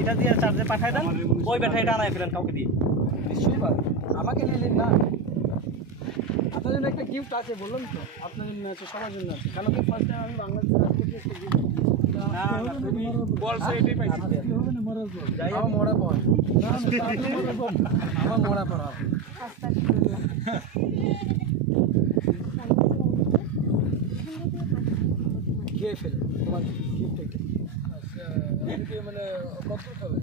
এটা দিয়ে চার্জে পাঠায় দেন, ওই ব্যাটারিটা আনায় ফেলেন কাউকে দিয়ে। নিশ্চয়ই পারবে, আমাকে নিলেন না। আপনার জন্য একটা গিফট আছে, বললাম তো আপনার জন্য আছে, সবার জন্য আছে। কেন কি ফার্স্ট টাইম আমি বাংলাদেশে একটা গিফট বলছো এটাই পাইছি। আমার মরা পর আমার মরা পর খেয়ে ফেলে তোমার গিফট এটা। মানে কত খাবে,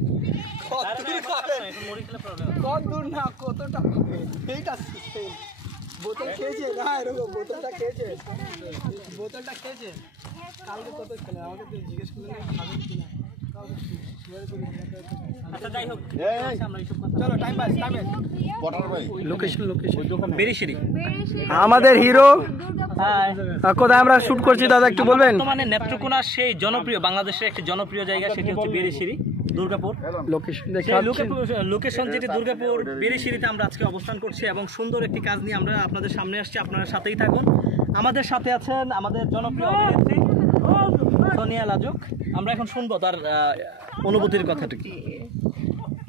কত দূর না, কতটা খাবে এইটা সিস্টেম। বোতল খেয়েছে না, এরকম বোতলটা খেয়েছে, বোতলটা খেয়েছে কালকে কত খেলে আমাকে তো জিজ্ঞেস করলে খাবে কিনা। আমাদের হিরো কোথায় আমরা শুট করছি দাদা একটু বলবেন? মানে নেত্রকোনা সেই জনপ্রিয়, বাংলাদেশের একটি জনপ্রিয় জায়গা, সেটি হচ্ছে বেরিশিরি, দুর্গাপুর। লোকেশন যেটি দুর্গাপুর বেরিশিরিতে আমরা আজকে অবস্থান করছি এবং সুন্দর একটি কাজ নিয়ে আমরা আপনাদের সামনে আসছি। আপনারা সাথেই থাকুন। আমাদের সাথে আছেন আমাদের জনপ্রিয় অভিনেত্রী সোনিয়া লাজুক। আমরা এখন শুনবো তার অনুভূতির কথাটা কি।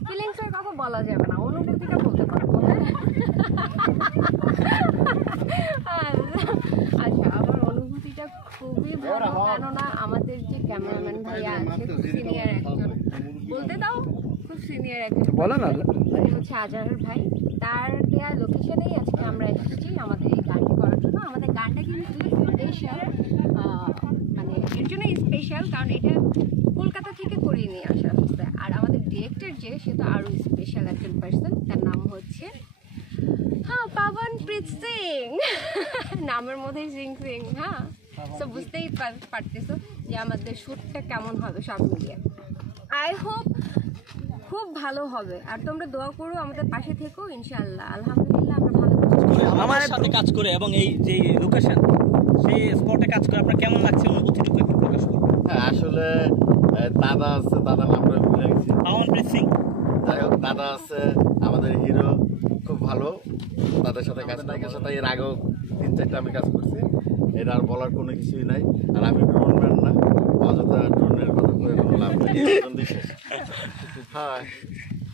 ফিলিংসের কথা বলা যাবে না, অনুভূতিটা বলতে পারবো। আচ্ছা, আমার অনুভূতিটা খুবই ভালো, কেননা আমাদের যে ক্যামেরাম্যান ভাইয়া আছে খুব সিনিয়র একজন, বলতে দাও খুব সিনিয়র একজন, বলো না, উনি হচ্ছে আজহার ভাই। তার দেওয়া লোকেশনেই আজকে আমরা এসেছি আমাদের এই গানটি করার জন্য। আমাদের গানটা কিন্তু স্পেশাল, মানে এর জন্য স্পেশাল কারণ এটা কলকাতা থেকে করিয়ে নিয়ে আসা হচ্ছে। আর আমাদের ডিরেক্টর যে, সে তো আরও স্পেশাল একজন পার্সন, তার নাম হচ্ছে পাবনপ্রীত সিং। নামের মধ্যেই সিং সিং। হ্যাঁ, তো বুঝতেই পারতেছো যে আমাদের শ্যুটটা কেমন হবে সব মিলিয়ে। আই হোপ খুব ভালো হবে, আর তোমরা দোয়া করো, আমাদের পাশে থেকো ইনশাআল্লাহ। আলহামদুলিল্লাহ আমরা ভালো আমার সাথে কাজ করে এবং এই যে লোকেশন সেই স্পটে কাজ করে আপনার কেমন লাগছে, অনুভূতিটুকু একটু প্রকাশ করুন। হ্যাঁ, আসলে দাদা আছে, দাদার নামটা ভুলে গেছি, পাবনপ্রীত সিং। যাই হোক, দাদা আছে আমাদের হিরো, খুব ভালো। তাদের সাথে কাজ, নায়িকার সাথে এর আগেও 3-4টা আমি কাজ করছি, এর আর বলার কোনো কিছুই নাই। আর আমি ড্রোনম্যান না, অযথা ড্রোনের কথা করে কোনো লাভ নেই। হ্যাঁ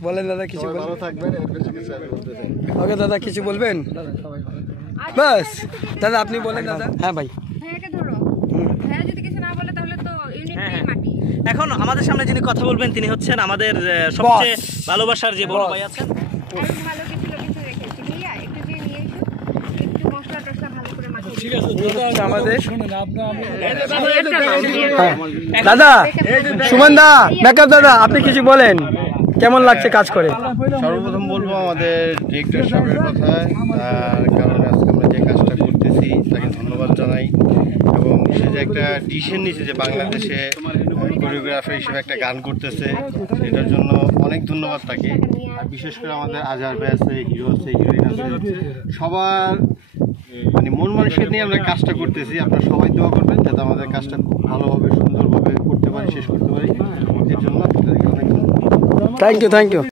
বলেন দাদা, কিছু ভালো থাকবেন, এর বেশি কিছু আমি বলতে চাই। ওকে দাদা, কিছু বলবেন? বাস দাদা আপনি বলেন দাদা। হ্যাঁ ভাই, ভাইয়াকে ধরো, ভাইয়া যদি কিছু না বলে তাহলে তো ইউনিটটাই মাটি। এখন আমাদের সামনে যিনি কথা বলবেন তিনি হচ্ছেন আমাদের সবচেয়ে ভালোবাসার যে বড় ভাই আছেন। আমি ভালো কিছু লোকেশন রেখেছি, ভাইয়া একটু যে নিয়ে এসো, একটু মশলা টসলা ভালো করে মাখিয়ে। ঠিক আছে আমাদের দাদা, দাদা সুমন দা, মেকআপ দাদা, আপনি কিছু বলেন, কেমন লাগছে কাজ করে? সর্বপ্রথম বলবো আমাদের ডিরেক্টর সাহেবের কথা, তার কারণে আজকে আমরা যে কাজটা করতেছি তাকে ধন্যবাদ জানাই। এবং সে যে একটা ডিসিশন নিয়েছে যে বাংলাদেশে কোরিওগ্রাফার হিসেবে একটা গান করতেছে, এটার জন্য অনেক ধন্যবাদ তাকে। আর বিশেষ করে আমাদের আজহার ভাই আছে, হিরো আছে, হিরোইন আছে, সবার মানে মন মানুষের নিয়ে আমরা কাজটা করতেছি। আপনারা সবাই দোয়া করবেন যাতে আমাদের কাজটা খুব ভালোভাবে সুন্দরভাবে করতে পারি, শেষ করতে পারি। এর জন্য আপনাদেরকে অনেক ধন্যবাদ। Thank you.